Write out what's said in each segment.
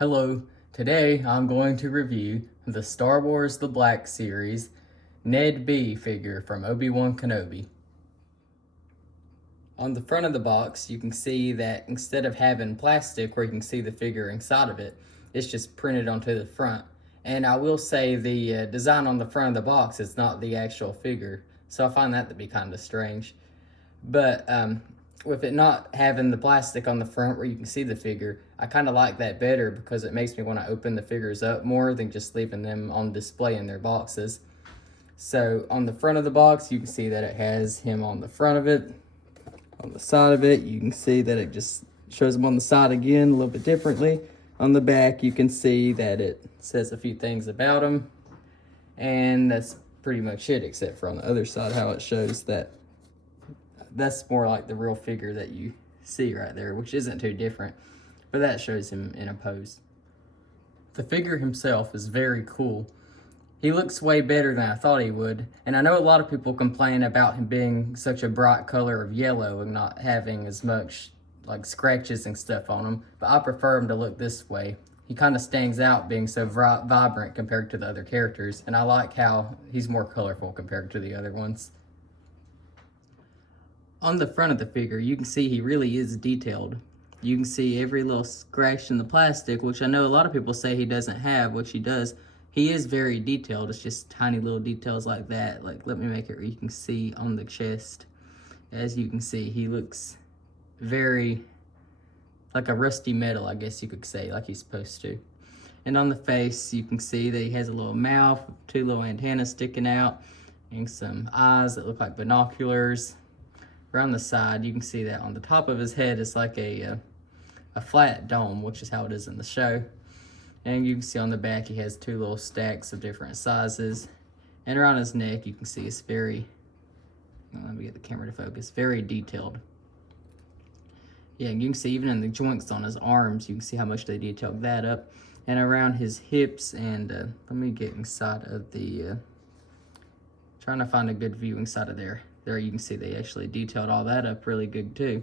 Hello, today I'm going to review the Star Wars The Black Series NED-B figure from Obi-Wan Kenobi. On the front of the box, you can see that instead of having plastic where you can see the figure inside of it, it's just printed onto the front. And I will say the design on the front of the box is not the actual figure, so I find that to be kind of strange. But with it not having the plastic on the front where you can see the figure, I kind of like that better because it makes me want to open the figures up more than just leaving them on display in their boxes. So on the front of the box, you can see that it has him on the front of it. On the side of it, you can see that it just shows him on the side again a little bit differently. On the back, you can see that it says a few things about him. And that's pretty much it, except for on the other side how it shows that that's more like the real figure that you see right there, which isn't too different, but that shows him in a pose. The figure himself is very cool. He looks way better than I thought he would, and I know a lot of people complain about him being such a bright color of yellow and not having as much like scratches and stuff on him, but I prefer him to look this way. He kind of stands out being so vibrant compared to the other characters, and I like how he's more colorful compared to the other ones. On the front of the figure, you can see he really is detailed. You can see every little scratch in the plastic, which I know a lot of people say he doesn't have, which he does. He is very detailed. It's just tiny little details like that. Like, let me make it where you can see on the chest. As you can see, he looks very like a rusty metal, I guess you could say, like he's supposed to. And on the face, you can see that he has a little mouth, two little antennas sticking out, and some eyes that look like binoculars. Around the side, you can see that on the top of his head is like a flat dome, which is how it is in the show. And you can see on the back he has two little stacks of different sizes. And around his neck, you can see it's very, let me get the camera to focus, very detailed. Yeah, you can see even in the joints on his arms, you can see how much they detailed that up. And around his hips, and let me get inside of the, trying to find a good view inside of there. There you can see they actually detailed all that up really good too.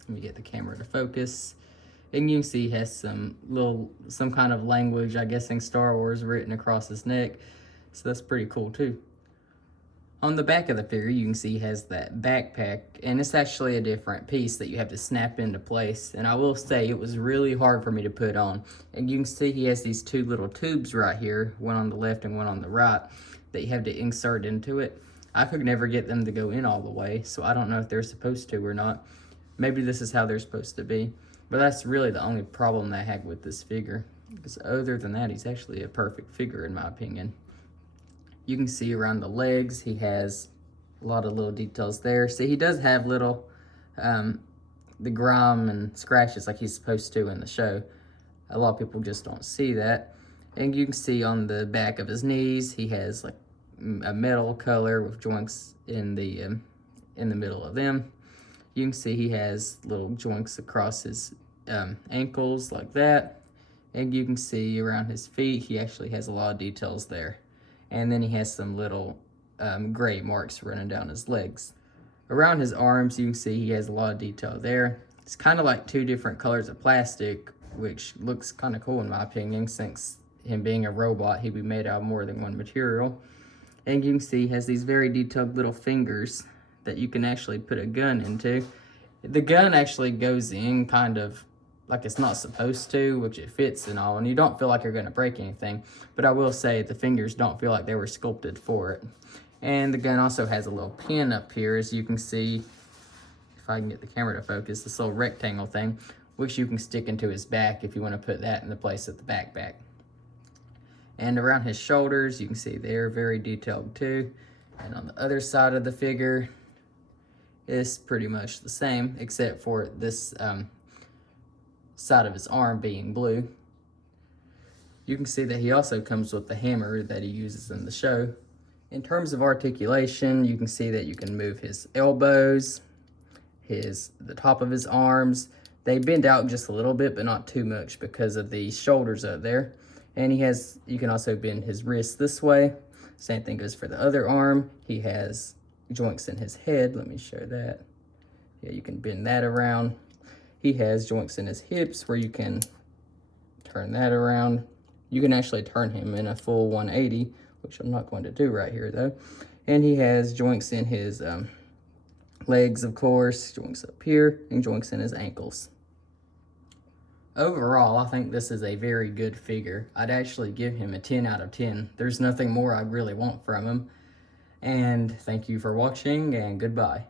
Let me get the camera to focus. And you can see he has some kind of language, I guess in Star Wars, written across his neck. So that's pretty cool too. On the back of the figure, you can see he has that backpack, and it's actually a different piece that you have to snap into place. And I will say it was really hard for me to put on. And you can see he has these two little tubes right here, one on the left and one on the right, that you have to insert into it. I could never get them to go in all the way, so I don't know if they're supposed to or not. Maybe this is how they're supposed to be. But that's really the only problem that I had with this figure. Because other than that, he's actually a perfect figure in my opinion. You can see around the legs, he has a lot of little details there. See, he does have little, the grime and scratches like he's supposed to in the show. A lot of people just don't see that. And you can see on the back of his knees, he has like a metal color with joints in the middle of them. You can see he has little joints across his ankles like that. And you can see around his feet, he actually has a lot of details there. And then he has some little gray marks running down his legs. Around his arms, you can see he has a lot of detail there. It's kind of like two different colors of plastic, which looks kind of cool in my opinion, since him being a robot, he'd be made out of more than one material. And you can see he has these very detailed little fingers that you can actually put a gun into. The gun actually goes in kind of like it's not supposed to, which it fits and all, and you don't feel like you're gonna break anything. But I will say the fingers don't feel like they were sculpted for it. And the gun also has a little pin up here, as you can see, if I can get the camera to focus, this little rectangle thing, which you can stick into his back if you wanna put that in the place of the backpack. And around his shoulders, you can see they're very detailed too. And on the other side of the figure, it's pretty much the same, except for this side of his arm being blue. You can see that he also comes with the hammer that he uses in the show. In terms of articulation, you can see that you can move his elbows, the top of his arms. They bend out just a little bit, but not too much because of the shoulders up there. And you can also bend his wrist this way. Same thing goes for the other arm. He has joints in his head. Let me show that. Yeah, you can bend that around. He has joints in his hips where you can turn that around. You can actually turn him in a full 180, which I'm not going to do right here though. And he has joints in his legs, of course, joints up here, and joints in his ankles. Overall, I think this is a very good figure. I'd actually give him a 10 out of 10. There's nothing more I really want from him. And thank you for watching, and goodbye.